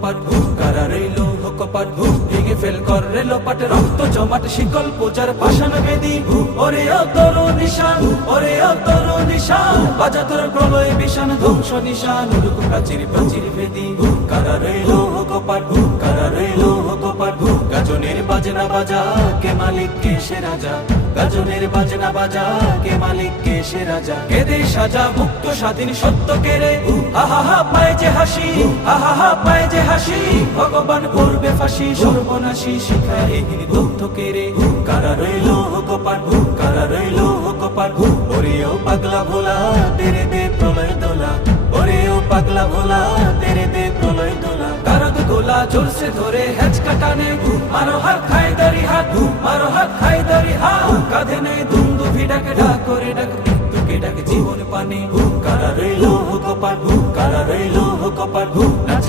কপাট কারা রইল কপাট ভেঙে ফেল কর রেল পাট রক্ত জমাট শিকল পূজার পাষাণ বেদি ওরে অতর নিশান ওরে অতর নিশান বাজা তোর প্রলয় বিশান ধ্বংস নিশান উড়ুক প্রাচীর প্রাচীর ভেদি কারা রইল কপাট কারা রইল কপাট গাজনের বাজনা বাজা কে মালিক কে সে রাজা গাজনের বাজনা বাজা কে মালিক কে সে রাজা কেদে সাজা মুক্ত স্বাধীন সত্য কেড়ে আহা পায় যে হাসি আহা পায় যে হাসি ভগবান করবে ফাঁসি সর্বনাশী শিখায় এগিয়ে দগ্ধ কেড়ে কারা রইল কপাট কারা রইল কপাট ওরেও পাগলা ভোলা তেরে দে প্রলয় দোলা ওরেও পাগলা ভোলা তেরে দে প্রলয় দোলা কারদ গোলা জোরসে ধরে হেঁচ কাটানে মারো হাত খায় দারি হাত মারো হাত খায় দারি হাত কাঁধে নেই দুন্দু ভিড়াকে ডাক করে ডাক মৃত্যুকে ডাকে জীবন পানে কারা রইল কপাট কারা রইল কপাট